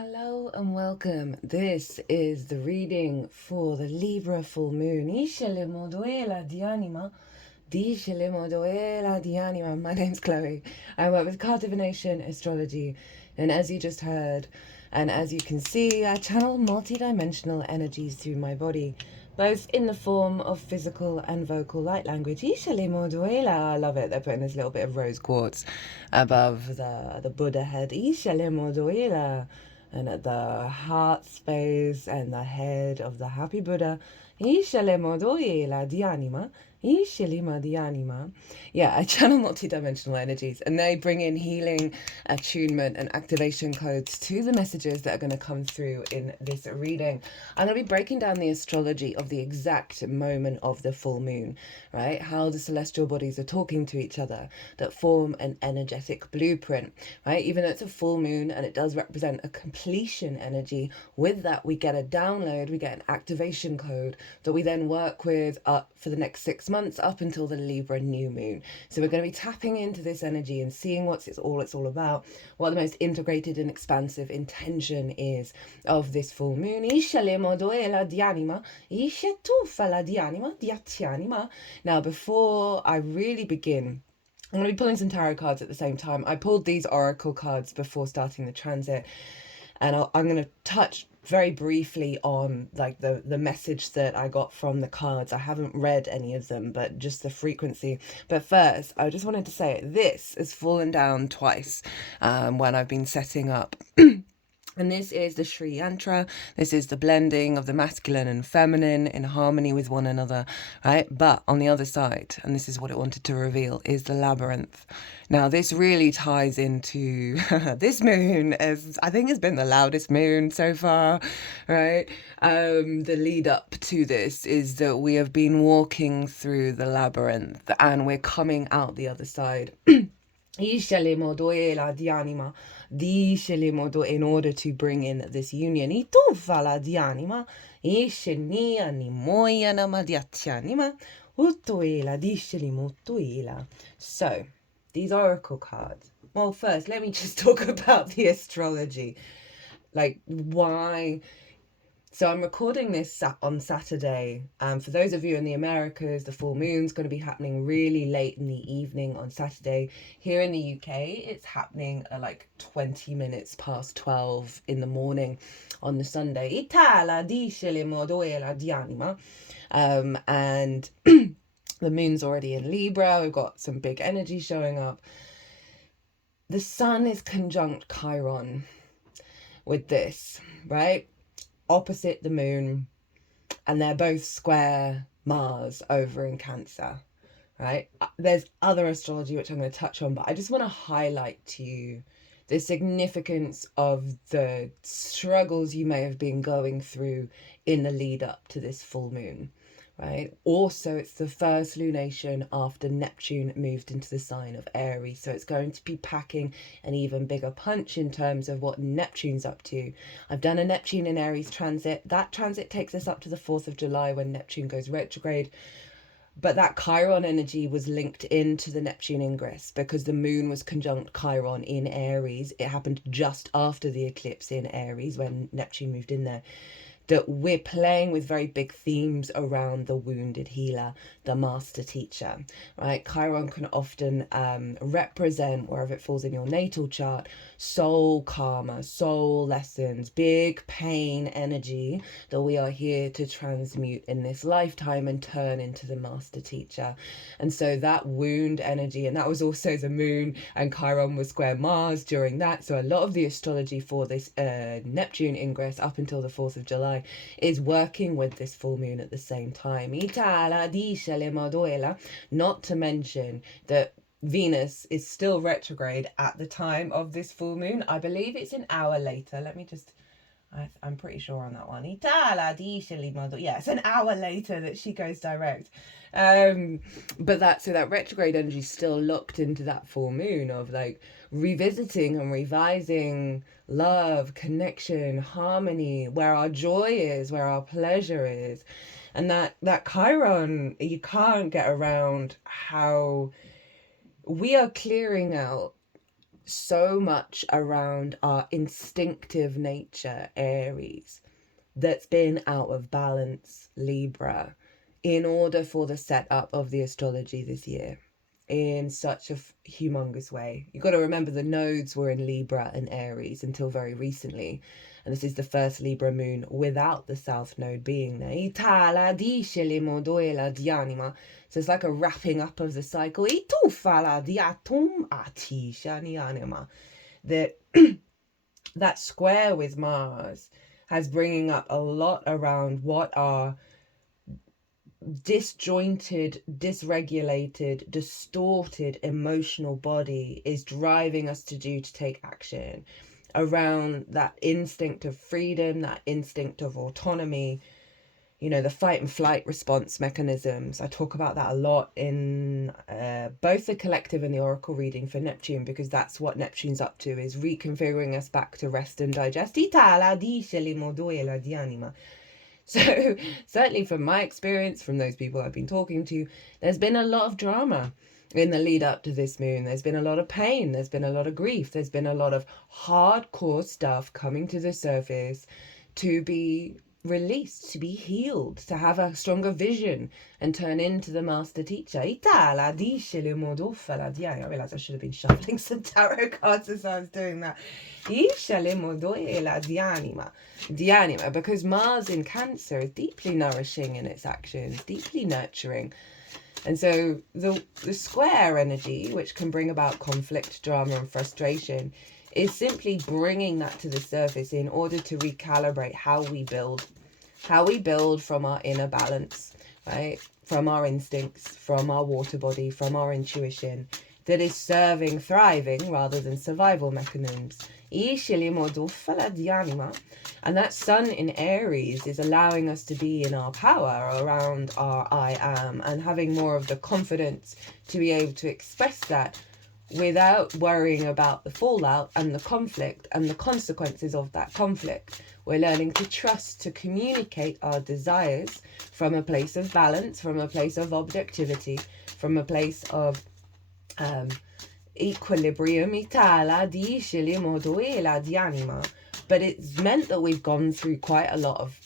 Hello and welcome. This is the reading for the Libra full moon. Isce le moduela di anima. Dice le moduela di anima. My name's Chloe. I work with card divination, astrology, and as you just heard, and as you can see, I channel multi-dimensional energies through my body, both in the form of physical and vocal light language. Isce le moduela. I love it. They're putting this little bit of rose quartz above the Buddha head. Isce le moduela. And at the heart space and the head of the happy Buddha, Isce le moduela di anima. Isce lima di anima. Yeah, I channel multi-dimensional energies and they bring in healing, attunement and activation codes to the messages that are going to come through in this reading. I'm going to be breaking down the astrology of the exact moment of the full moon, right? How the celestial bodies are talking to each other that form an energetic blueprint, right? Even though it's a full moon and it does represent a completion energy, with that we get a download, we get an activation code that we then work with up for the next 6 months up until the Libra new moon. So we're going to be tapping into this energy and seeing what it's all about, what the most integrated and expansive intention is of this full moon. Isce le moduela di anima, isce tuffa la di anima, di anima. Now, before I really begin, I'm going to be pulling some tarot cards at the same time. I pulled these oracle cards before starting the transit, and I'm going to touch very briefly on like the message that I got from the cards. I haven't read any of them, but just the frequency. But first, I just wanted to say this has fallen down twice when I've been setting up. And this is the Sri Yantra. This is the blending of the masculine and feminine in harmony with one another, right? But on the other side, and this is what it wanted to reveal, is the labyrinth. Now, this really ties into this moon, as I think has been the loudest moon so far, right? The lead up to this is that we have been walking through the labyrinth and we're coming out the other side. Isce le moduela di anima. Dice le modo in order to bring in this union. I tuffa la di anima. Isce nia ni moia nama di anima. Uttuela dice li muttuela. So, these oracle cards. Well, first, let me just talk about the astrology. Like, why... So I'm recording this on Saturday. For those of you in the Americas, the full moon's going to be happening really late in the evening on Saturday. Here in the UK, it's happening at like 20 minutes past 12 in the morning on the Sunday. Itala dice le moduela di anima. And the moon's already in Libra. We've got some big energy showing up. The sun is conjunct Chiron with this, right? Opposite the moon, and they're both square Mars over in Cancer, right? There's other astrology which I'm going to touch on, but I just want to highlight to you the significance of the struggles you may have been going through in the lead up to this full moon, right? Also, it's the first lunation after Neptune moved into the sign of Aries, so it's going to be packing an even bigger punch in terms of what Neptune's up to. I've done a Neptune in Aries transit. That transit takes us up to the 4th of July when Neptune goes retrograde. But that Chiron energy was linked into the Neptune ingress because the moon was conjunct Chiron in Aries. It happened just after the eclipse in Aries when Neptune moved in there. That we're playing with very big themes around the wounded healer, the master teacher, right? Chiron can often represent, wherever it falls in your natal chart, soul karma, soul lessons, big pain energy that we are here to transmute in this lifetime and turn into the master teacher. And so that wound energy, and that was also the moon, and Chiron was square Mars during that. So a lot of the astrology for this Neptune ingress up until the 4th of July is working with this full moon at the same time. Itala dice le moduela. Not to mention that Venus is still retrograde at the time of this full moon. I believe it's an hour later. Let me just... I'm pretty sure on that one. Itala dice le moduela. Yeah, it's an hour later that she goes direct. But that retrograde energy is still locked into that full moon of like revisiting and revising love, connection, harmony, where our joy is, where our pleasure is. And that Chiron, you can't get around how we are clearing out so much around our instinctive nature, Aries, that's been out of balance, Libra, in order for the setup of the astrology this year in such a humongous way. You've got to remember the nodes were in Libra and Aries until very recently. And this is the first Libra moon without the South Node being there. So it's like a wrapping up of the cycle. That square with Mars has bringing up a lot around what our disjointed, dysregulated, distorted emotional body is driving us to do to take action around that instinct of freedom, that instinct of autonomy, you know, the fight and flight response mechanisms. I talk about that a lot in both the collective and the oracle reading for Neptune, because that's what Neptune's up to, is reconfiguring us back to rest and digest. So certainly from my experience, from those people I've been talking to, there's been a lot of drama in the lead up to this moon. There's been a lot of pain. There's been a lot of grief. There's been a lot of hardcore stuff coming to the surface to be released, to be healed, to have a stronger vision and turn into the master teacher. I realized I should have been shuffling some tarot cards as I was doing that. Because Mars in Cancer is deeply nourishing in its actions, deeply nurturing. And so the square energy, which can bring about conflict, drama and frustration, is simply bringing that to the surface in order to recalibrate how we build from our inner balance, right? From our instincts, from our water body, from our intuition, that is serving thriving rather than survival mechanisms. And that sun in Aries is allowing us to be in our power around our I am, and having more of the confidence to be able to express that without worrying about the fallout and the conflict and the consequences of that conflict. We're learning to trust, to communicate our desires from a place of balance, from a place of objectivity, from a place of equilibrium. But it's meant that we've gone through quite a lot of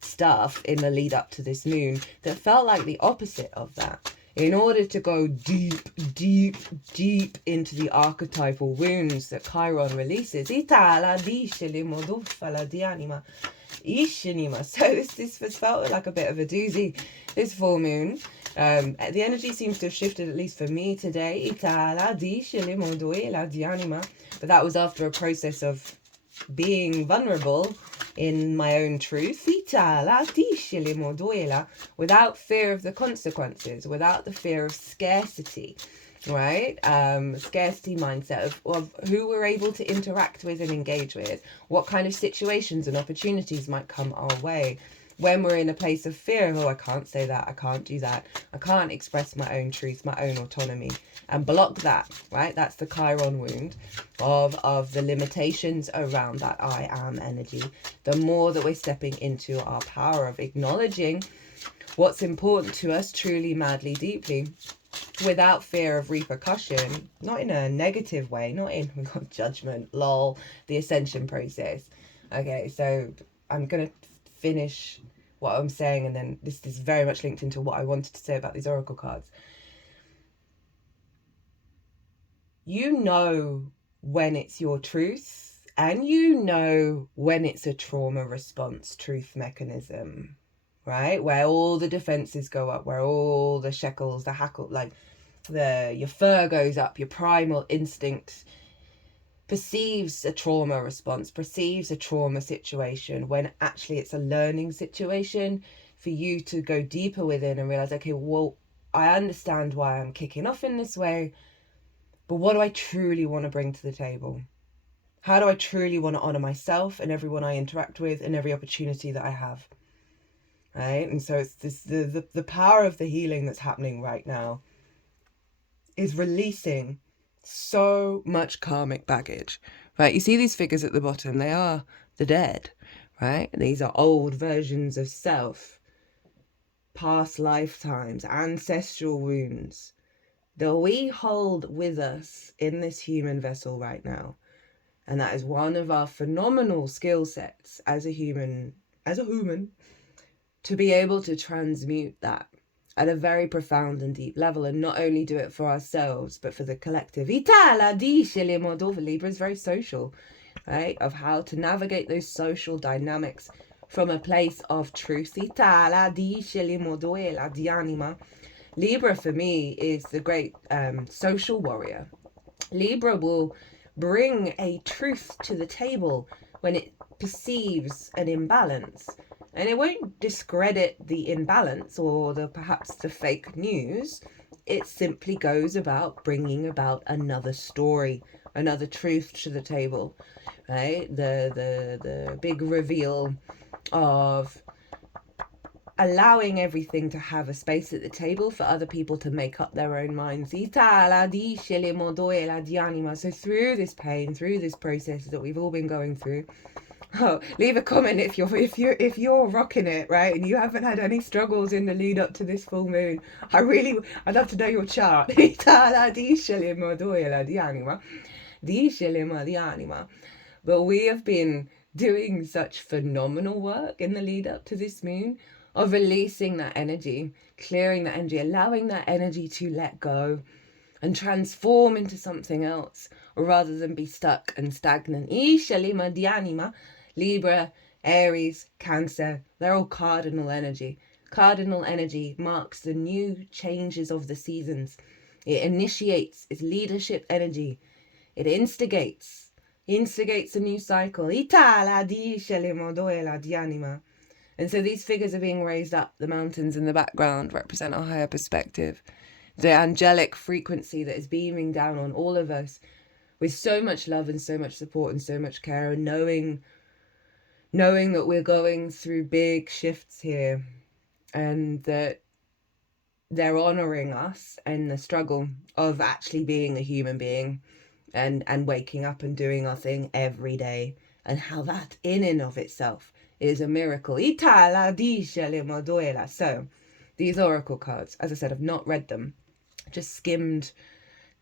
stuff in the lead up to this moon that felt like the opposite of that. In order to go deep, deep, deep into the archetypal wounds that Chiron releases. So this has felt like a bit of a doozy, this full moon. The energy seems to have shifted, at least for me today. But that was after a process of being vulnerable in my own truth, without fear of the consequences, without the fear of scarcity, right? Scarcity mindset of who we're able to interact with and engage with, what kind of situations and opportunities might come our way. When we're in a place of fear, I can't say that, I can't do that, I can't express my own truth, my own autonomy, and block that, right? That's the Chiron wound of the limitations around that I am energy. The more that we're stepping into our power of acknowledging what's important to us truly, madly, deeply, without fear of repercussion, not in a negative way, not in judgment, lol, the ascension process. Okay, so I'm going to finish what I'm saying, and then this is very much linked into what I wanted to say about these oracle cards. You know when it's your truth, and you know when it's a trauma response truth mechanism, right? Where all the defenses go up, where all the shekels, the hackle, like your fur goes up, your primal instinct perceives a trauma response, perceives a trauma situation, when actually it's a learning situation for you to go deeper within and realize, okay, well, I understand why I'm kicking off in this way, but what do I truly want to bring to the table? How do I truly want to honor myself and everyone I interact with and every opportunity that I have? Right? And so it's this, the power of the healing that's happening right now is releasing so much karmic baggage, right? You see these figures at the bottom, they are the dead, right? These are old versions of self, past lifetimes, ancestral wounds that we hold with us in this human vessel right now. And that is one of our phenomenal skill sets as a human, to be able to transmute that at a very profound and deep level, and not only do it for ourselves, but for the collective. Libra is very social, right? Of how to navigate those social dynamics from a place of truth. Libra for me is the great social warrior. Libra will bring a truth to the table when it perceives an imbalance. And it won't discredit the imbalance or perhaps the fake news. It simply goes about bringing about another story, another truth to the table, right? The big reveal of allowing everything to have a space at the table for other people to make up their own minds. So through this pain, through this process that we've all been going through, leave a comment if you're rocking it, right, and you haven't had any struggles in the lead up to this full moon. I'd love to know your chart. But we have been doing such phenomenal work in the lead up to this moon of releasing that energy, clearing that energy, allowing that energy to let go and transform into something else rather than be stuck and stagnant. Libra, Aries, Cancer, they're all cardinal energy. Cardinal energy marks the new changes of the seasons. It initiates, it's leadership energy. It instigates a new cycle. And so these figures are being raised up. The mountains in the background represent a higher perspective. The angelic frequency that is beaming down on all of us with so much love and so much support and so much care, and knowing that we're going through big shifts here, and that they're honoring us and the struggle of actually being a human being and waking up and doing our thing every day, and how that in and of itself is a miracle. So these oracle cards, as I said, I've not read them, just skimmed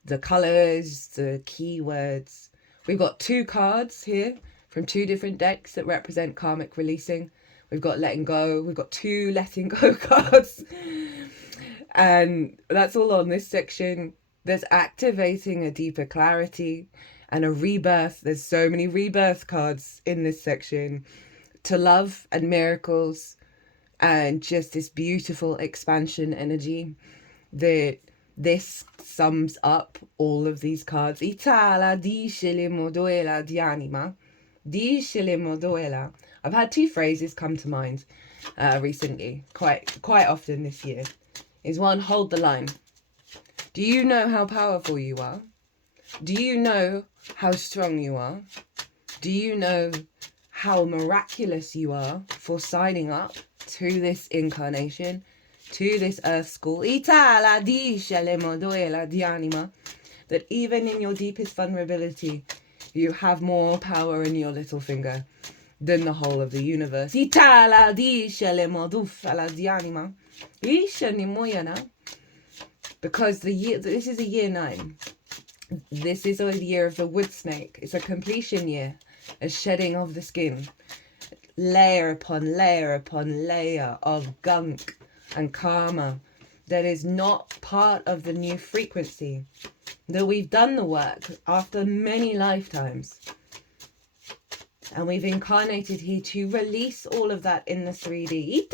the colors, the keywords. We've got 2 cards here from 2 different decks that represent karmic releasing. We've got letting go. We've got 2 letting go cards. And that's all on this section. There's activating a deeper clarity and a rebirth. There's so many rebirth cards in this section. To love and miracles and just this beautiful expansion energy. This sums up all of these cards. I've had 2 phrases come to mind recently, quite often this year. Is one, hold the line. Do you know how powerful you are? Do you know how strong you are? Do you know how miraculous you are for signing up to this incarnation, to this earth school? That even in your deepest vulnerability, you have more power in your little finger than the whole of the universe. Because this is a year 9. This is a year of the wood snake. It's a completion year, a shedding of the skin, layer upon layer upon layer of gunk and karma that is not part of the new frequency, that we've done the work after many lifetimes, and we've incarnated here to release all of that in the 3D.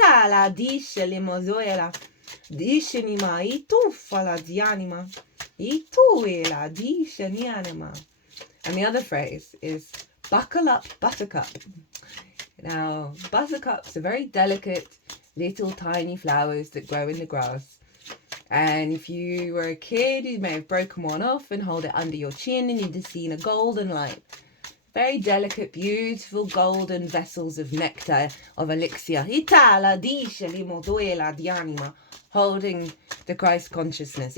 And the other phrase is buckle up, buttercup. Now, buttercups are very delicate little tiny flowers that grow in the grass. And if you were a kid, you may have broken one off and hold it under your chin, and you'd have seen a golden light. Very delicate, beautiful golden vessels of nectar, of elixir. Holding the Christ consciousness.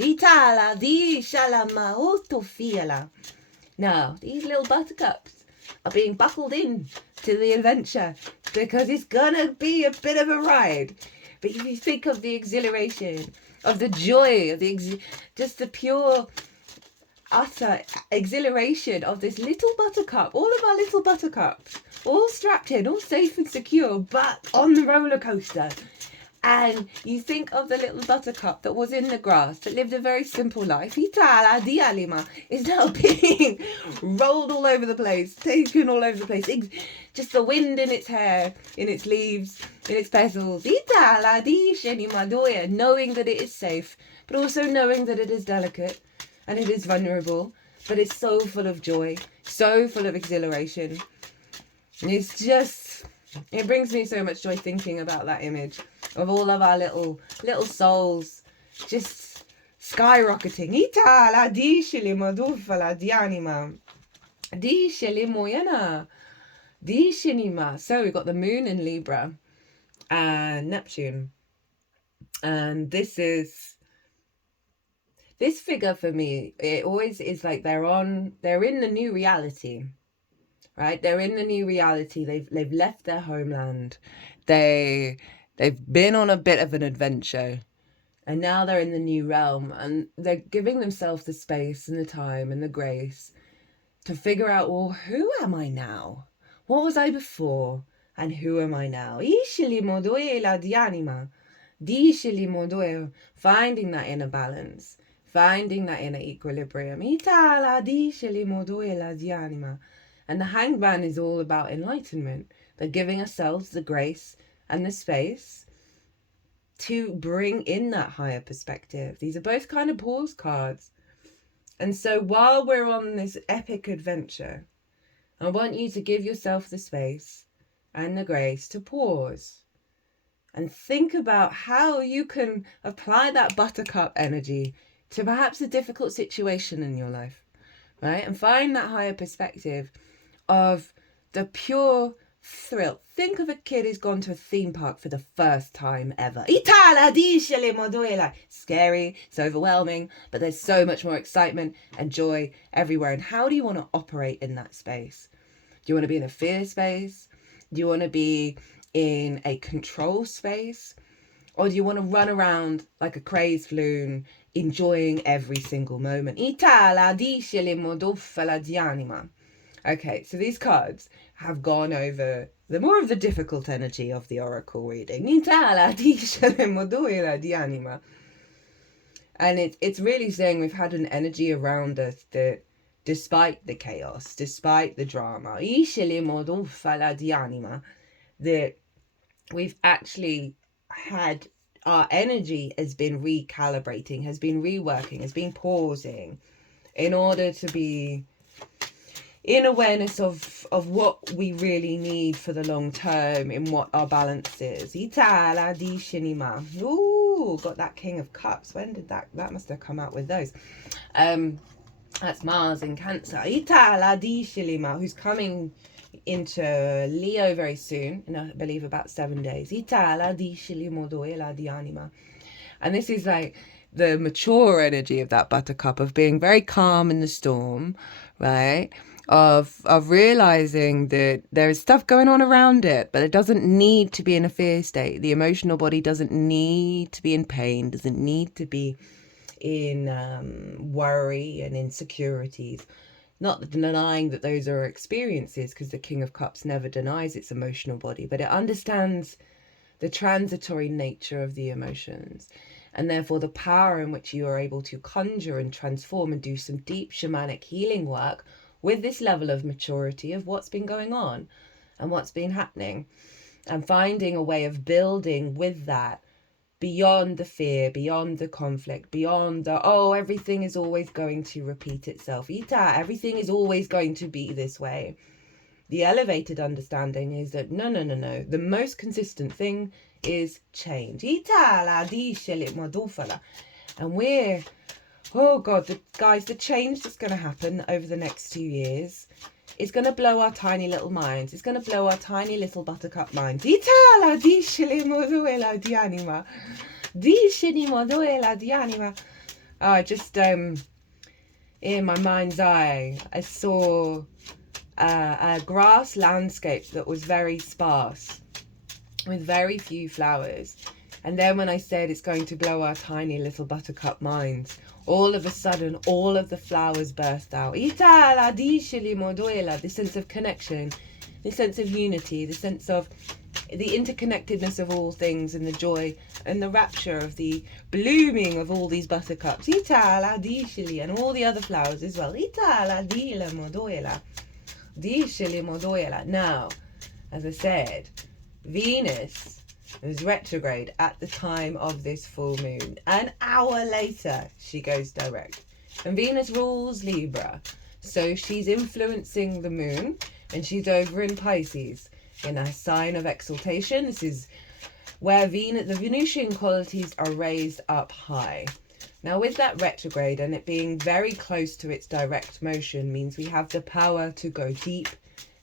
Now, these little buttercups are being buckled in to the adventure, because it's gonna be a bit of a ride. But if you think of the exhilaration of the joy, of just the pure, utter exhilaration of this little buttercup, all of our little buttercups, all strapped in, all safe and secure, but on the roller coaster. And you think of the little buttercup that was in the grass, that lived a very simple life. Itala dialima is now being rolled all over the place, taken all over the place. Just the wind in its hair, in its leaves, in its petals. Itala di shenimadoya, knowing that it is safe, but also knowing that it is delicate and it is vulnerable, but it's so full of joy, so full of exhilaration. It's just, it brings me so much joy thinking about that image of all of our little souls just skyrocketing. Itala di shelimadufala dianima. Di shelimoyana. Di shenima. So we've got the moon in Libra and Neptune. And this figure for me, it always is like they're in the new reality. Right? They're in the new reality. They've left their homeland. They've been on a bit of an adventure, and now they're in the new realm, and they're giving themselves the space and the time and the grace to figure out, well, who am I now? What was I before? And who am I now? Finding that inner balance, finding that inner equilibrium. And the Hanged Man is all about enlightenment. They're giving ourselves the grace and the space to bring in that higher perspective. These are both kind of pause cards. And so while we're on this epic adventure, I want you to give yourself the space and the grace to pause and think about how you can apply that buttercup energy to perhaps a difficult situation in your life, right? And find that higher perspective of the pure thrill. Think of a kid who's gone to a theme park for the first time ever. Scary, it's overwhelming, but there's so much more excitement and joy everywhere. And how do you want to operate in that space? Do you want to be in a fear space? Do you want to be in a control space? Or do you want to run around like a crazed loon, enjoying every single moment? Okay, so these cards have gone over the more of the difficult energy of the oracle reading. And it's really saying we've had an energy around us that, despite the chaos, despite the drama, that we've actually had, our energy has been recalibrating, has been reworking, has been pausing in order to be in awareness of what we really need for the long term, in what our balance is. Ooh, got that King of Cups. When did that must have come out with those. That's Mars in Cancer. Who's coming into Leo very soon, in I believe about 7 days. And this is like the mature energy of that buttercup, of being very calm in the storm, right? Of realizing that there is stuff going on around it, but it doesn't need to be in a fear state. The emotional body doesn't need to be in pain, doesn't need to be in worry and insecurities. Not denying that those are experiences, because the King of Cups never denies its emotional body, but it understands the transitory nature of the emotions, and therefore the power in which you are able to conjure and transform and do some deep shamanic healing work with this level of maturity of what's been going on and what's been happening, and finding a way of building with that beyond the fear, beyond the conflict, beyond the, oh, everything is always going to repeat itself. Everything is always going to be this way. The elevated understanding is that no. The most consistent thing is change. And we're, oh God, the change that's going to happen over the next 2 years is going to blow our tiny little minds. It's going to blow our tiny little buttercup minds. I just, in my mind's eye, I saw a grass landscape that was very sparse, with very few flowers. And then when I said it's going to blow our tiny little buttercup minds, all of a sudden, all of the flowers burst out. The sense of connection, the sense of unity, the sense of the interconnectedness of all things, and the joy and the rapture of the blooming of all these buttercups. And all the other flowers as well. Now, as I said, Venus was retrograde at the time of this full moon. An hour later, she goes direct. And Venus rules Libra. So she's influencing the moon, and she's over in Pisces, in a sign of exaltation. This is where the Venusian qualities are raised up high. Now, with that retrograde and it being very close to its direct motion, means we have the power to go deep,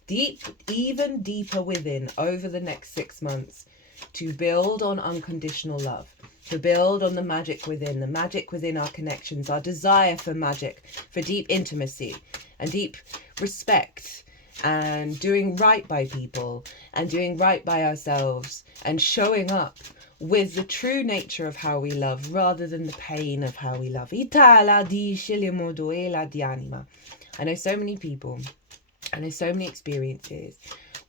even deeper within over the next 6 months, to build on unconditional love, to build on the magic within our connections, our desire for magic, for deep intimacy and deep respect, and doing right by people and doing right by ourselves, and showing up with the true nature of how we love rather than the pain of how we love. I know so many people, I know so many experiences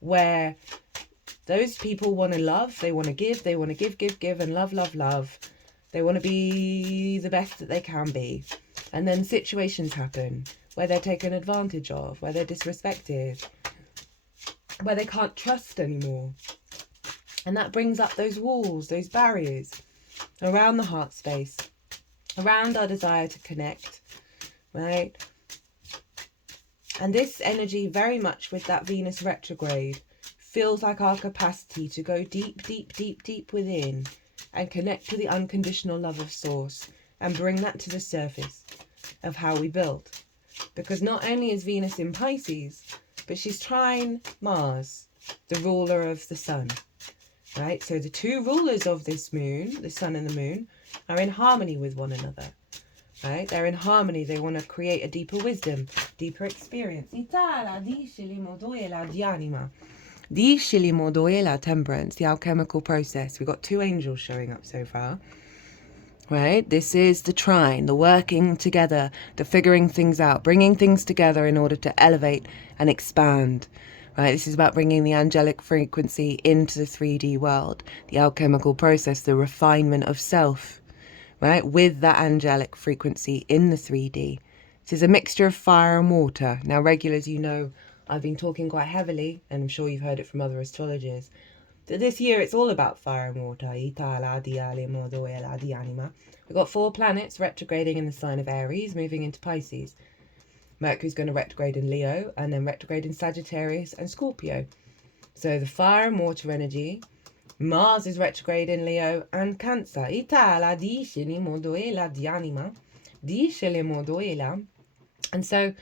where those people want to love, they want to give, and love. They want to be the best that they can be. And then situations happen where they're taken advantage of, where they're disrespected, where they can't trust anymore. And that brings up those walls, those barriers around the heart space, around our desire to connect, right? And this energy, very much with that Venus retrograde, feels like our capacity to go deep within and connect to the unconditional love of Source and bring that to the surface of how we build. Because not only is Venus in Pisces, but she's trine Mars, the ruler of the sun, right? So the two rulers of this moon, the sun and the moon, are in harmony with one another, right? They're in harmony. They want to create a deeper wisdom, deeper experience. Temperance, the alchemical process. We've got 2 angels showing up so far, right? This is the trine, the working together, the figuring things out, bringing things together in order to elevate and expand, right? This is about bringing the angelic frequency into the 3D world, the alchemical process, the refinement of self, right? With that angelic frequency in the 3D. This is a mixture of fire and water. Now, regulars, you know, I've been talking quite heavily, and I'm sure you've heard it from other astrologers, that this year it's all about fire and water. We've got 4 planets retrograding in the sign of Aries, moving into Pisces. Mercury's going to retrograde in Leo, and then retrograde in Sagittarius and Scorpio. So the fire and water energy. Mars is retrograde in Leo and Cancer. And so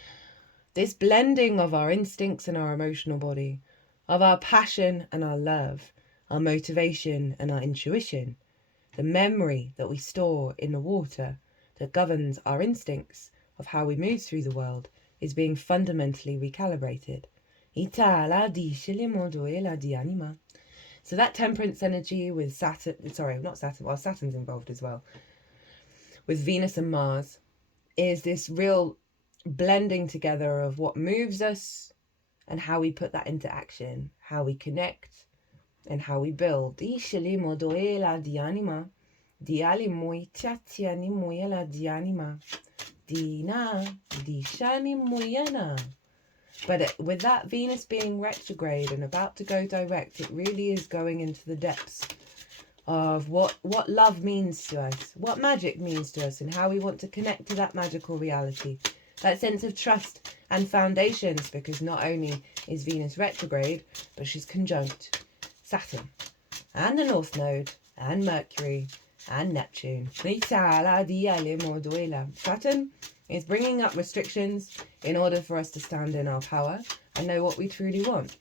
this blending of our instincts and our emotional body, of our passion and our love, our motivation and our intuition, the memory that we store in the water that governs our instincts of how we move through the world, is being fundamentally recalibrated. So that temperance energy with Saturn's involved as well, with Venus and Mars, is this real blending together of what moves us and how we put that into action, how we connect and how we build. But with that Venus being retrograde and about to go direct, it really is going into the depths of what love means to us, what magic means to us, and how we want to connect to that magical reality. That sense of trust and foundations, because not only is Venus retrograde, but she's conjunct Saturn and the North Node and Mercury and Neptune. Saturn is bringing up restrictions in order for us to stand in our power and know what we truly want,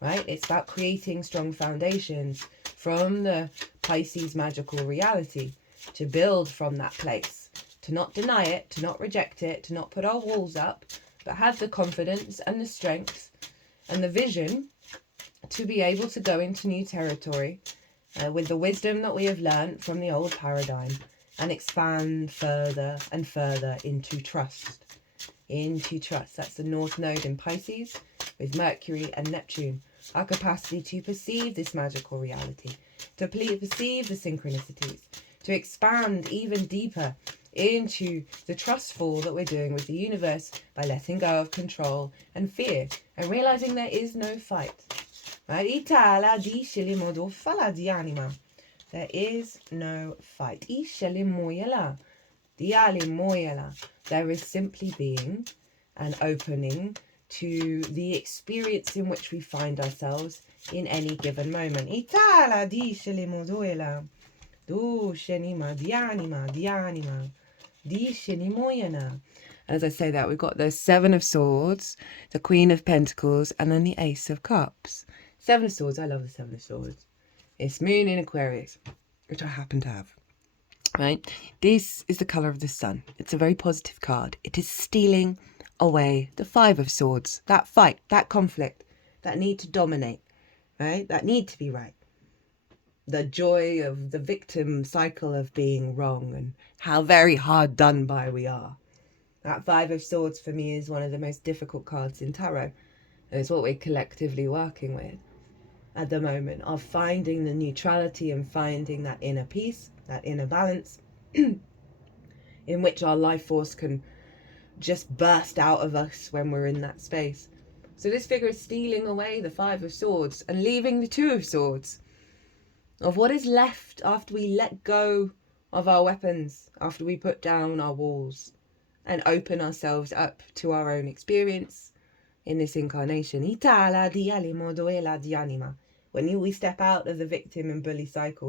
right? It's about creating strong foundations from the Pisces magical reality to build from that place. To not deny it, to not reject it, to not put our walls up, but have the confidence and the strength and the vision to be able to go into new territory with the wisdom that we have learnt from the old paradigm, and expand further and further into trust. Into trust. That's the North Node in Pisces with Mercury and Neptune. Our capacity to perceive this magical reality, to perceive the synchronicities, to expand even deeper into the trustful that we're doing with the universe by letting go of control and fear and realizing there is no fight. Right? There is no fight. There is simply being and opening to the experience in which we find ourselves in any given moment. And as I say that, we've got the Seven of Swords, the Queen of Pentacles, and then the Ace of Cups. Seven of Swords, I love the Seven of Swords. It's Moon in Aquarius, which I happen to have. Right? This is the colour of the sun. It's a very positive card. It is stealing away the Five of Swords. That fight, that conflict, that need to dominate. Right? That need to be right. The joy of the victim cycle of being wrong and how very hard done by we are. That Five of Swords for me is one of the most difficult cards in tarot. And it's what we're collectively working with at the moment, of finding the neutrality and finding that inner peace, that inner balance in which our life force can just burst out of us when we're in that space. So this figure is stealing away the Five of Swords and leaving the Two of Swords, of what is left after we let go of our weapons, after we put down our walls and open ourselves up to our own experience in this incarnation. When we step out of the victim and bully cycle.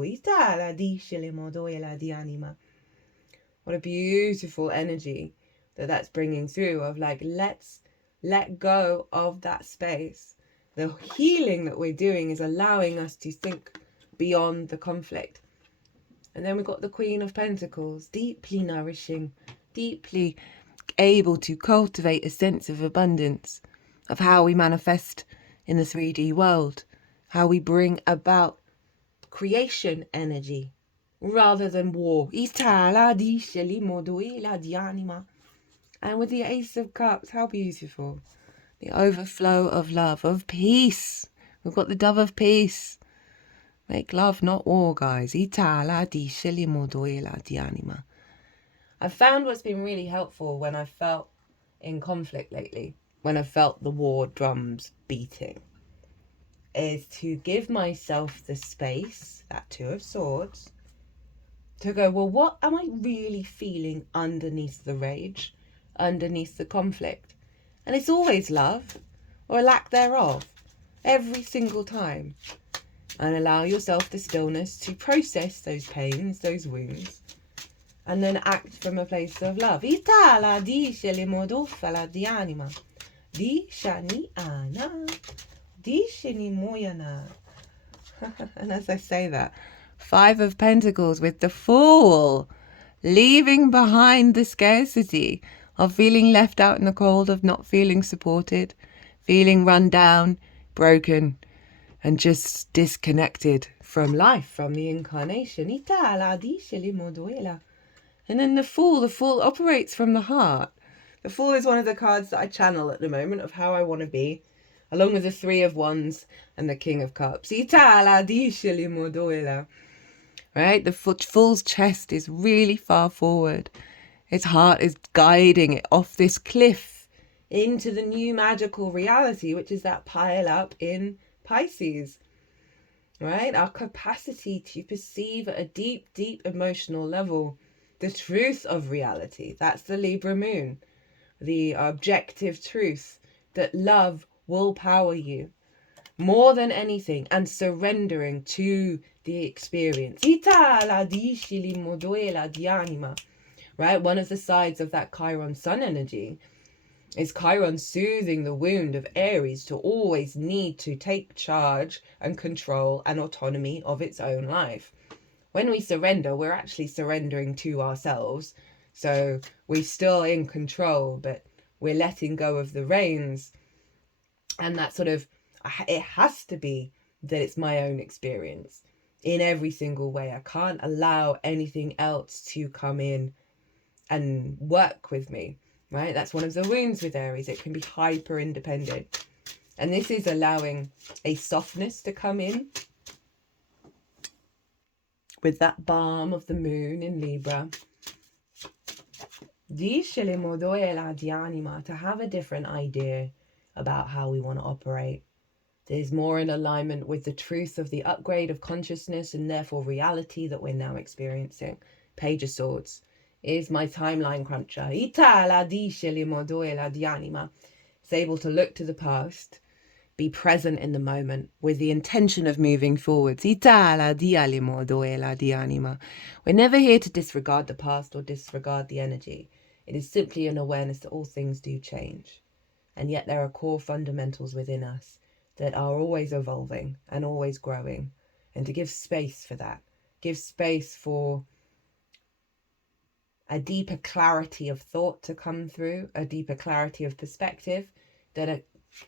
What a beautiful energy that's bringing through, of like, let's let go of that space. The healing that we're doing is allowing us to think beyond the conflict. And then we've got the Queen of Pentacles, deeply nourishing, deeply able to cultivate a sense of abundance, of how we manifest in the 3D world, how we bring about creation energy rather than war. And with the Ace of Cups, how beautiful. The overflow of love, of peace. We've got the Dove of Peace. Make love, not war, guys. I've found what's been really helpful when I've felt in conflict lately, when I've felt the war drums beating, is to give myself the space, that Two of Swords, to go, well, what am I really feeling underneath the rage, underneath the conflict? And it's always love, or a lack thereof, every single time. And allow yourself the stillness to process those pains, those wounds, and then act from a place of love. And as I say that, Five of Pentacles with the Fool, leaving behind the scarcity of feeling left out in the cold, of not feeling supported, feeling run down, broken, and just disconnected from life, from the incarnation. And then the Fool operates from the heart. The Fool is one of the cards that I channel at the moment of how I want to be, along with the Three of Wands and the King of Cups. Right? The Fool's chest is really far forward. Its heart is guiding it off this cliff into the new magical reality, which is that pile up in Pisces. Right? Our capacity to perceive at a deep, deep emotional level the truth of reality. That's the Libra moon. The objective truth that love will power you more than anything, and surrendering to the experience. Right? One of the sides of that Chiron sun energy is Chiron soothing the wound of Aries to always need to take charge and control and autonomy of its own life. When we surrender, we're actually surrendering to ourselves. So we're still in control, but we're letting go of the reins. And that sort of, it has to be that it's my own experience. in every single way. I can't allow anything else to come in and work with me, right? That's one of the wounds with Aries. It can be hyper independent. And this is allowing a softness to come in with that balm of the moon in Libra. To have a different idea about how we want to operate. There's more in alignment with the truth of the upgrade of consciousness and therefore reality that we're now experiencing. Page of Swords is my timeline cruncher. It's able to look to the past, be present in the moment with the intention of moving forwards. We're never here to disregard the past or disregard the energy. It is simply an awareness that all things do change. And yet there are core fundamentals within us that are always evolving and always growing. And to give space for that, give space for a deeper clarity of thought to come through, a deeper clarity of perspective that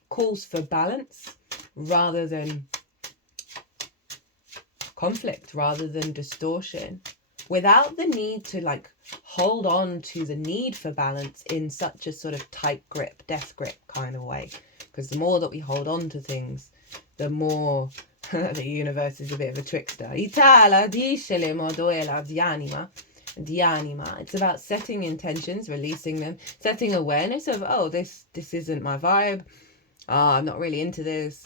calls for balance rather than conflict, rather than distortion, without the need to like hold on to the need for balance in such a sort of tight grip, death grip kind of way. Because the more that we hold on to things, the more the universe is a bit of a trickster. It's about setting intentions, releasing them, setting awareness of, oh, this isn't my vibe. I'm not really into this.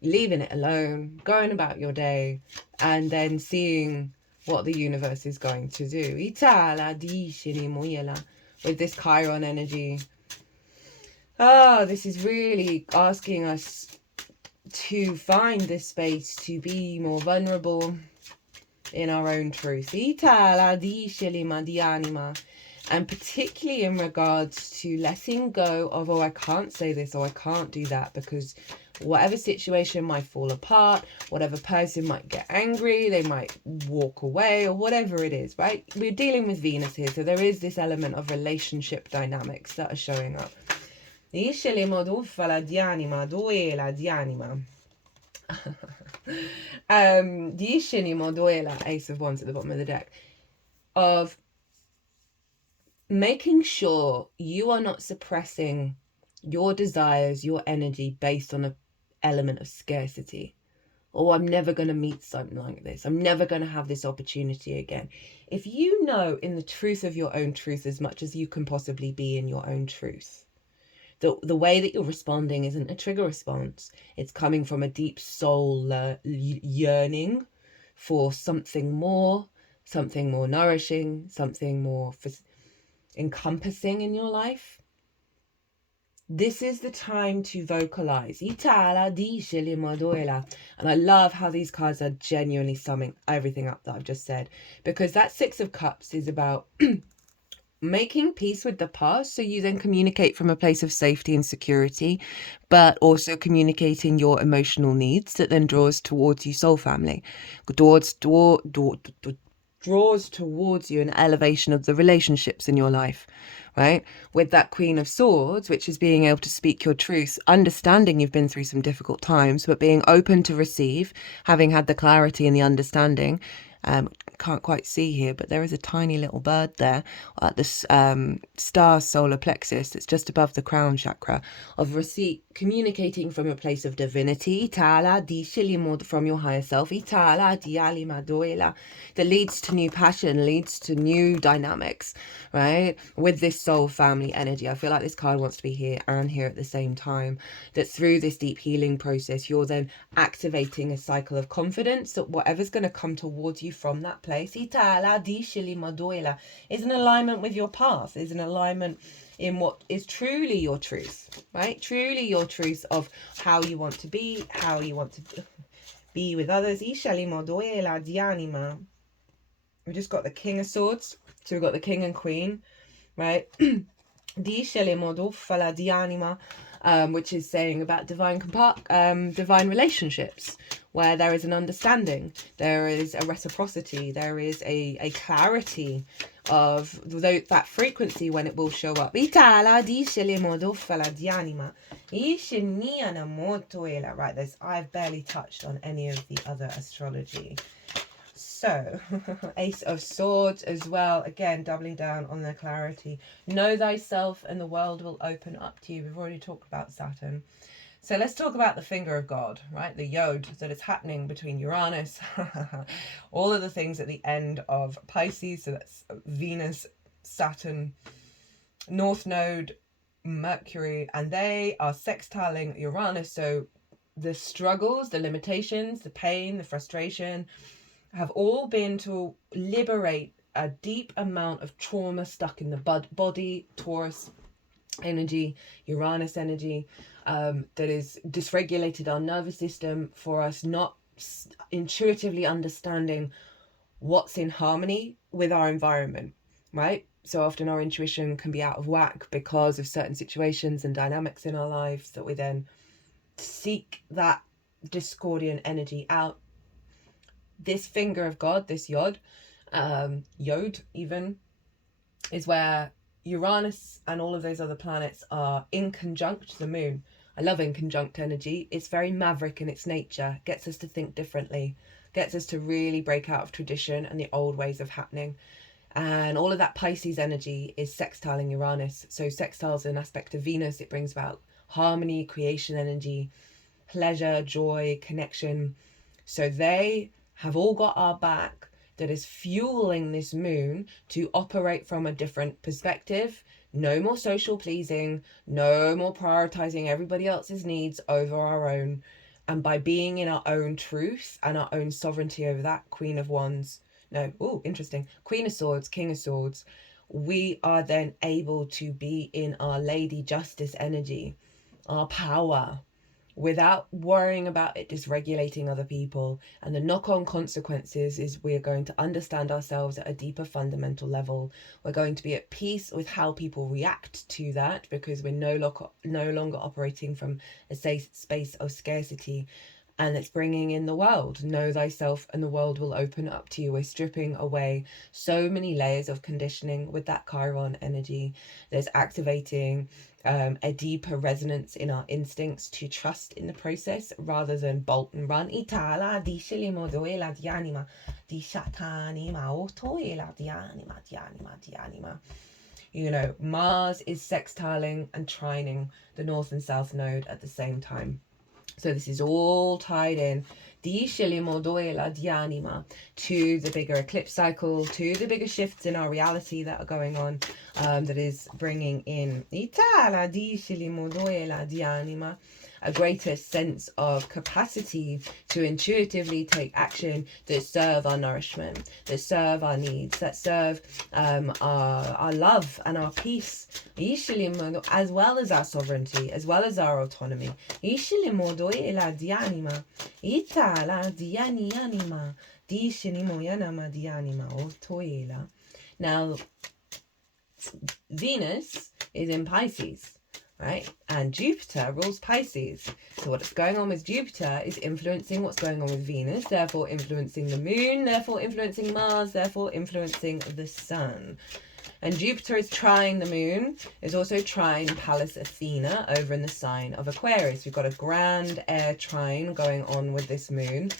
Leaving it alone, going about your day, and then seeing what the universe is going to do. With this Chiron energy. This is really asking us to find this space to be more vulnerable in our own truth. And particularly in regards to letting go of, oh, I can't say this or I can't do that because whatever situation might fall apart, whatever person might get angry, they might walk away or whatever it is, right? We're dealing with Venus here, so there is this element of relationship dynamics that are showing up. Ace of Wands at the bottom of the deck, of making sure you are not suppressing your desires, your energy based on an element of scarcity. Oh, I'm never going to meet something like this. I'm never going to have this opportunity again. If you know in the truth of your own truth as much as you can possibly be in your own truth, the way that you're responding isn't a trigger response. It's coming from a deep soul yearning for something more nourishing, something more encompassing in your life. This is the time to vocalize. And I love how these cards are genuinely summing everything up that I've just said, because that Six of Cups is about making peace with the past, so you then communicate from a place of safety and security, but also communicating your emotional needs that then draws towards you soul family, draws towards you an elevation of the relationships in your life, right? With that Queen of Swords, which is being able to speak your truth, understanding you've been through some difficult times, but being open to receive, having had the clarity and the understanding. Can't quite see here, but there is a tiny little bird there at the star solar plexus that's just above the crown chakra, of communicating from a place of divinity, from your higher self, that leads to new passion, leads to new dynamics, right? With this soul family energy. I feel like this card wants to be here and here at the same time, that through this deep healing process, you're then activating a cycle of confidence that whatever's going to come towards you from that place is in alignment with your path, is in alignment in what is truly your truth, right? Truly your truth of how you want to be, how you want to be with others. We just got the King of Swords, so we've got the King and Queen, right? Which is saying about divine relationships, where there is an understanding, there is a reciprocity, there is a clarity of that frequency when it will show up. Right, I've barely touched on any of the other astrology. So, Ace of Swords as well. Again, doubling down on the clarity. Know thyself and the world will open up to you. We've already talked about Saturn. So let's talk about the finger of God, right? The yod that is happening between Uranus, all of the things at the end of Pisces. So that's Venus, Saturn, North Node, Mercury, and they are sextiling Uranus. So the struggles, the limitations, the pain, the frustration have all been to liberate a deep amount of trauma stuck in the body, Taurus energy, Uranus energy, that is dysregulated our nervous system for us not intuitively understanding what's in harmony with our environment, right? So often our intuition can be out of whack because of certain situations and dynamics in our lives that we then seek that discordian energy out. This finger of God, this yod even, is where Uranus and all of those other planets are in conjunct the moon. I love in conjunct energy. It's very maverick in its nature, gets us to think differently, gets us to really break out of tradition and the old ways of happening. And all of that Pisces energy is sextiling Uranus. So sextiles an aspect of Venus. It brings about harmony, creation energy, pleasure, joy, connection. So they have all got our back, that is fueling this moon to operate from a different perspective. No more social pleasing, no more prioritizing everybody else's needs over our own. And by being in our own truth and our own sovereignty over that, Queen of Wands, Queen of Swords, King of Swords, we are then able to be in our Lady Justice energy, our power, without worrying about it dysregulating other people. And the knock-on consequences is we're going to understand ourselves at a deeper fundamental level. We're going to be at peace with how people react to that, because we're no longer operating from a safe space of scarcity. And it's bringing in the world. Know thyself and the world will open up to you. We're stripping away so many layers of conditioning with that Chiron energy. There's activating a deeper resonance in our instincts to trust in the process rather than bolt and run. You know, Mars is sextiling and trining the North and South Node at the same time. So this is all tied in to the bigger eclipse cycle, to the bigger shifts in our reality that are going on, that is bringing in a greater sense of capacity to intuitively take action that serve our nourishment, that serve our needs, that serve our love and our peace, as well as our sovereignty, as well as our autonomy. Now, Venus is in Pisces, right? And Jupiter rules Pisces. So what's going on with Jupiter is influencing what's going on with Venus, therefore influencing the moon, therefore influencing Mars, therefore influencing the sun. And Jupiter is trying the moon, is also trying Pallas Athena over in the sign of Aquarius. We've got a grand air trine going on with this moon.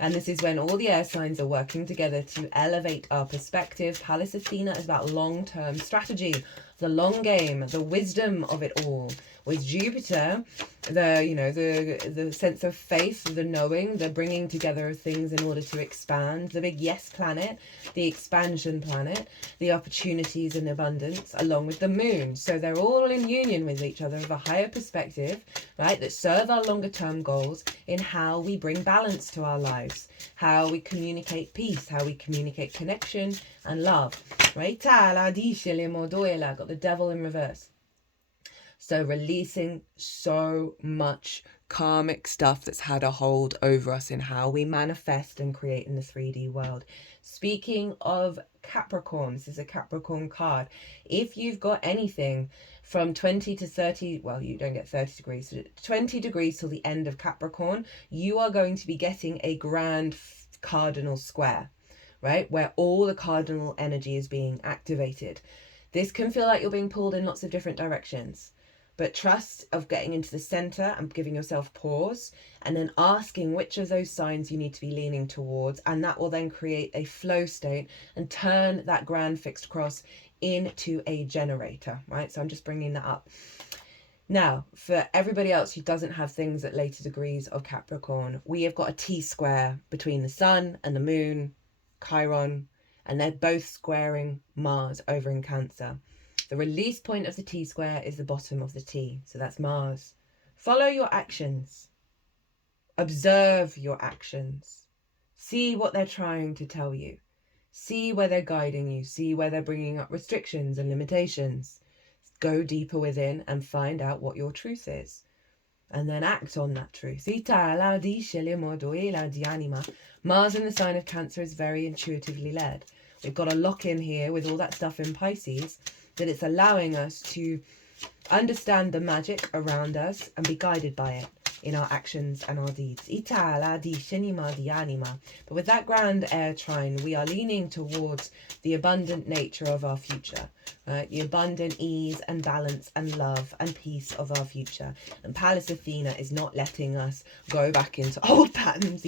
And this is when all the air signs are working together to elevate our perspective. Pallas Athena is about long-term strategy, the long game, the wisdom of it all. With Jupiter, the sense of faith, the knowing, the bringing together of things in order to expand, the big yes planet, the expansion planet, the opportunities and abundance, along with the moon. So they're all in union with each other of a higher perspective, right, that serve our longer term goals in how we bring balance to our lives, how we communicate peace, how we communicate connection and love, right? Got the devil in reverse. So releasing so much karmic stuff that's had a hold over us in how we manifest and create in the 3D world. Speaking of Capricorn, this is a Capricorn card. If you've got anything from 20 to 30, well, you don't get 30 degrees, 20 degrees till the end of Capricorn, you are going to be getting a grand cardinal square, right? Where all the cardinal energy is being activated. This can feel like you're being pulled in lots of different directions. But trust of getting into the center and giving yourself pause, and then asking which of those signs you need to be leaning towards, and that will then create a flow state and turn that grand fixed cross into a generator, right? So I'm just bringing that up. Now, for everybody else who doesn't have things at later degrees of Capricorn, we have got a T-square between the sun and the moon, Chiron, and they're both squaring Mars over in Cancer. The release point of the T-square is the bottom of the T, so that's Mars. Follow your actions. Observe your actions. See what they're trying to tell you. See where they're guiding you. See where they're bringing up restrictions and limitations. Go deeper within and find out what your truth is. And then act on that truth. Mars in the sign of Cancer is very intuitively led. We've got a lock in here with all that stuff in Pisces, that it's allowing us to understand the magic around us and be guided by it in our actions and our deeds. But with that grand air trine, we are leaning towards the abundant nature of our future, right? The abundant ease and balance and love and peace of our future. And Pallas Athena is not letting us go back into old patterns.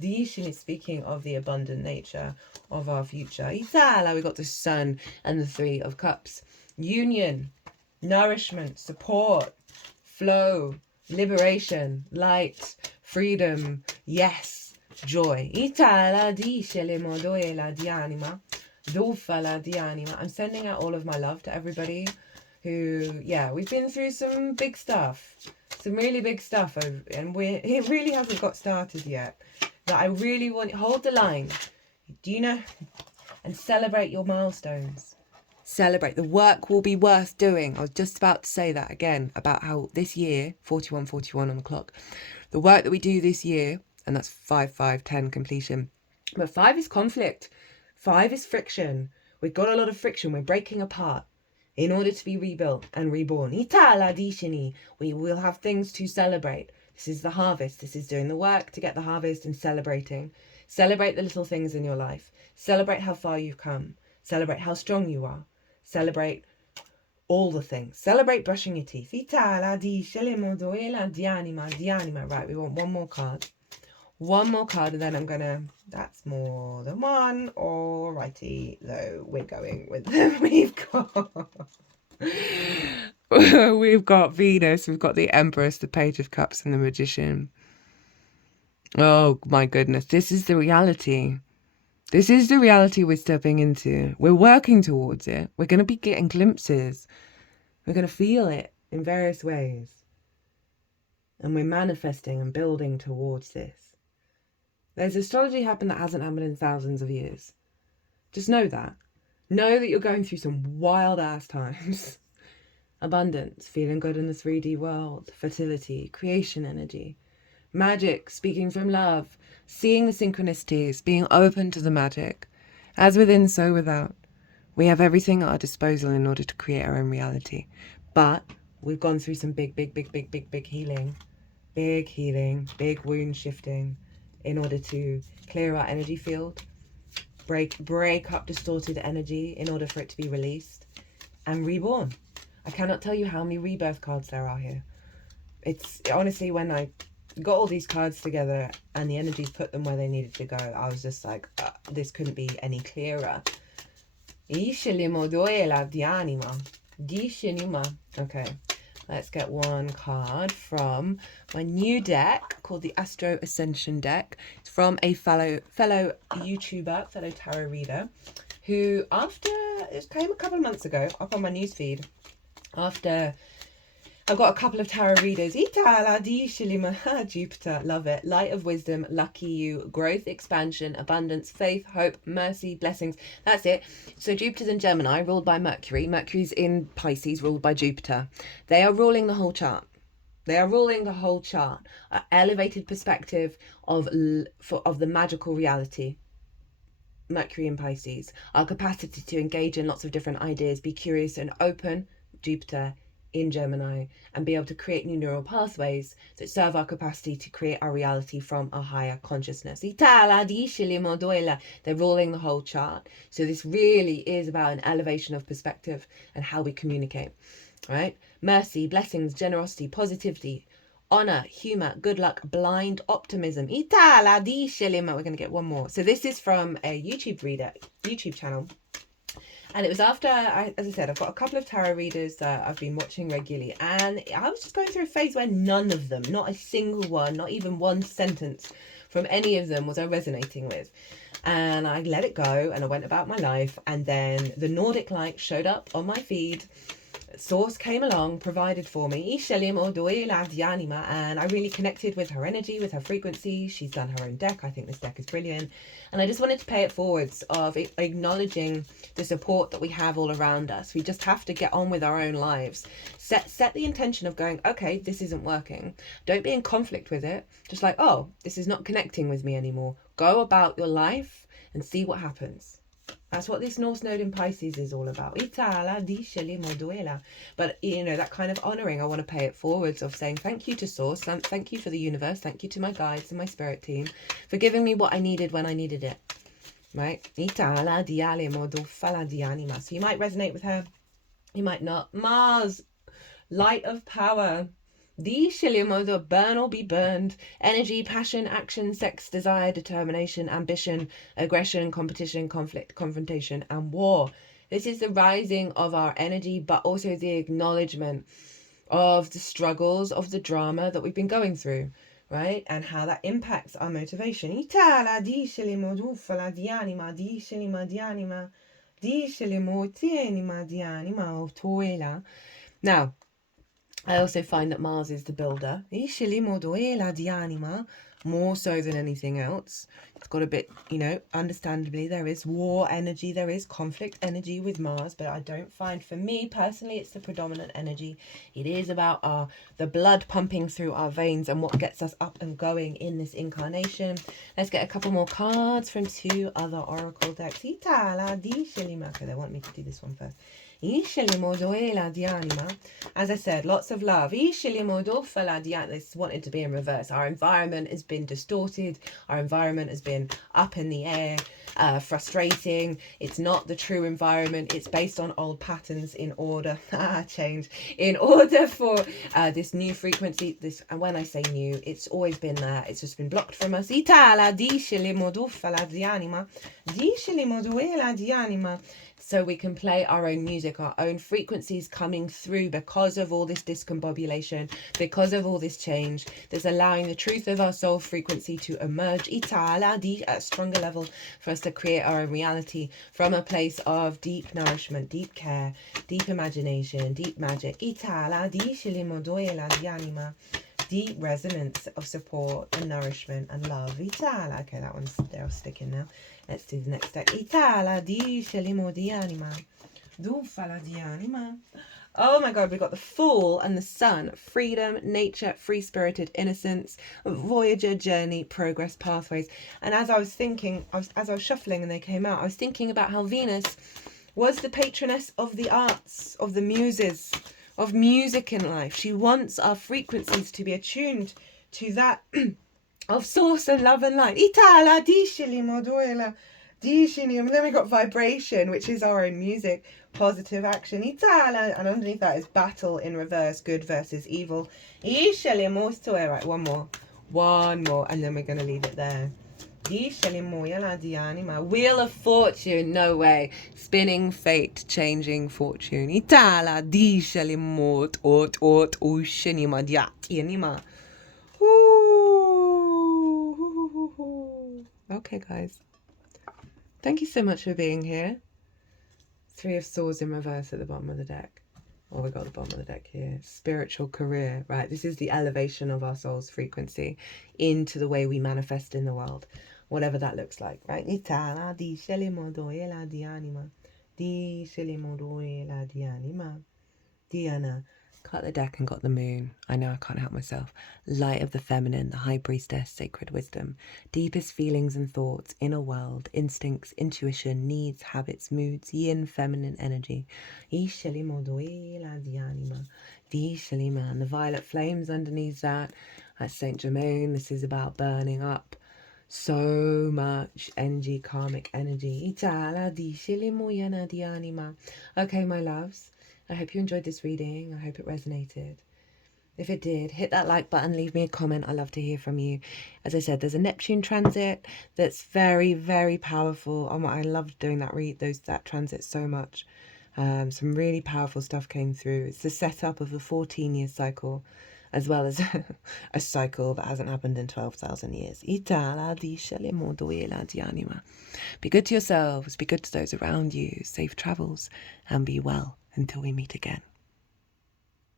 Dishin is speaking of the abundant nature of our future. We got the Sun and the Three of Cups. Union, nourishment, support, flow, liberation, light, freedom, yes, joy. I'm sending out all of my love to everybody who, we've been through some big stuff, some really big stuff, and it really hasn't got started yet. That I really want, hold the line, do you know, and celebrate your milestones. Celebrate. The work will be worth doing. I was just about to say that again, about how this year, 41 on the clock, the work that we do this year, and that's 5-5-10 completion, but 5 is conflict, 5 is friction. We've got a lot of friction. We're breaking apart in order to be rebuilt and reborn. We will have things to celebrate. This is the harvest. This is doing the work to get the harvest and celebrating. Celebrate the little things in your life. Celebrate how far you've come. Celebrate how strong you are. Celebrate all the things. Celebrate brushing your teeth. Right, we want one more card. One more card, and then I'm gonna, that's more than one. Alrighty, though, we're going with them. We've got Venus, we've got the Empress, the Page of Cups, and the Magician. Oh my goodness, this is the reality. This is the reality we're stepping into. We're working towards it. We're going to be getting glimpses. We're going to feel it in various ways. And we're manifesting and building towards this. There's astrology happened that hasn't happened in thousands of years. Just know that. Know that you're going through some wild ass times. Abundance, feeling good in the 3D world, fertility, creation energy, magic, speaking from love, seeing the synchronicities, being open to the magic. As within, so without. We have everything at our disposal in order to create our own reality. But we've gone through some big healing. Big healing, big wound shifting in order to clear our energy field, break up distorted energy in order for it to be released and reborn. I cannot tell you how many rebirth cards there are here. It's honestly, when I got all these cards together and the energies put them where they needed to go, I was just like, this couldn't be any clearer. Okay, let's get one card from my new deck called the Astro Ascension deck. It's from a fellow YouTuber, fellow tarot reader, who it came a couple of months ago up on my newsfeed. After I've got a couple of tarot readers. Jupiter, love it. Light of wisdom, lucky you, growth, expansion, abundance, faith, hope, mercy, blessings. That's it. So Jupiter's in Gemini, ruled by Mercury. Mercury's in Pisces, ruled by Jupiter. They are ruling the whole chart. An elevated perspective of the magical reality. Mercury in Pisces. Our capacity to engage in lots of different ideas, be curious and open. Jupiter in Gemini and be able to create new neural pathways that serve our capacity to create our reality from a higher consciousness. They're ruling the whole chart. So this really is about an elevation of perspective and how we communicate, right? Mercy, blessings, generosity, positivity, honor, humor, good luck, blind optimism. We're going to get one more. So this is from a YouTube channel. And it was after, as I said, I've got a couple of tarot readers that I've been watching regularly. And I was just going through a phase where none of them, not a single one, not even one sentence from any of them was I resonating with. And I let it go and I went about my life. And then the Nordic light showed up on my feed. Source came along, provided for me, and I really connected with her energy, with her frequency. She's done her own deck. I think this deck is brilliant. And I just wanted to pay it forwards of acknowledging the support that we have all around us. We just have to get on with our own lives. Set the intention of going, okay, this isn't working. Don't be in conflict with it. Just like, oh, this is not connecting with me anymore. Go about your life and see what happens. That's what this North Node in Pisces is all about. But, you know, that kind of honouring, I want to pay it forwards of saying thank you to Source, thank you for the universe, thank you to my guides and my spirit team for giving me what I needed when I needed it, right? So you might resonate with her, you might not. Mars, light of power. Burn or be burned. Energy, passion, action, sex, desire, determination, ambition, aggression, competition, conflict, confrontation, and war. This is the rising of our energy, but also the acknowledgement of the struggles, of the drama that we've been going through, right? And how that impacts our motivation. Now, I also find that Mars is the builder. More so than anything else. It's got a bit, you know, understandably there is war energy, there is conflict energy with Mars, but I don't find, for me personally, it's the predominant energy. It is about the blood pumping through our veins and what gets us up and going in this incarnation. Let's get a couple more cards from two other oracle decks. Okay, they want me to do this one first. As I said, lots of love. This wanted to be in reverse. Our environment has been distorted. Our environment has been up in the air, frustrating. It's not the true environment. It's based on old patterns in order change. In order for this new frequency, this, and when I say new, it's always been there. It's just been blocked from us. So we can play our own music, our own frequencies coming through because of all this discombobulation, because of all this change. That's allowing the truth of our soul frequency to emerge at a stronger level for us to create our own reality from a place of deep nourishment, deep care, deep imagination, deep magic. Deep resonance of support and nourishment and love. Okay, that one's they're sticking now. Let's do the next deck. Oh my god, we got the Fool and the Sun. Freedom, nature, free-spirited innocence, voyager, journey, progress, pathways. And as I was thinking, as I was shuffling and they came out, I was thinking about how Venus was the patroness of the arts, of the muses, of music in life. She wants our frequencies to be attuned to that of source and love and light. And then we got vibration, which is our own music, positive action. And underneath that is battle in reverse, good versus evil. Right, one more, and then we're going to leave it there. Wheel of Fortune, no way. Spinning fate, changing fortune. Okay, guys. Thank you so much for being here. Three of Swords in reverse at the bottom of the deck. Oh, we got the bottom of the deck here. Spiritual career, right? This is the elevation of our soul's frequency into the way we manifest in the world. Whatever that looks like, right? Diana. Cut the deck and got the moon. I know I can't help myself. Light of the feminine, the high priestess, sacred wisdom. Deepest feelings and thoughts, inner world, instincts, intuition, needs, habits, moods, yin, feminine energy. And the violet flames underneath that. That's Saint Germain. This is about burning up so much energy, karmic energy. Okay, my loves. I hope you enjoyed this reading. I hope it resonated. If it did, hit that like button, leave me a comment. I love to hear from you. As I said, there's a Neptune transit that's very, very powerful. I loved doing that transit so much. Some really powerful stuff came through. It's the setup of a 14-year cycle, as well as a cycle that hasn't happened in 12,000 years. Be good to yourselves, be good to those around you, safe travels, and be well until we meet again.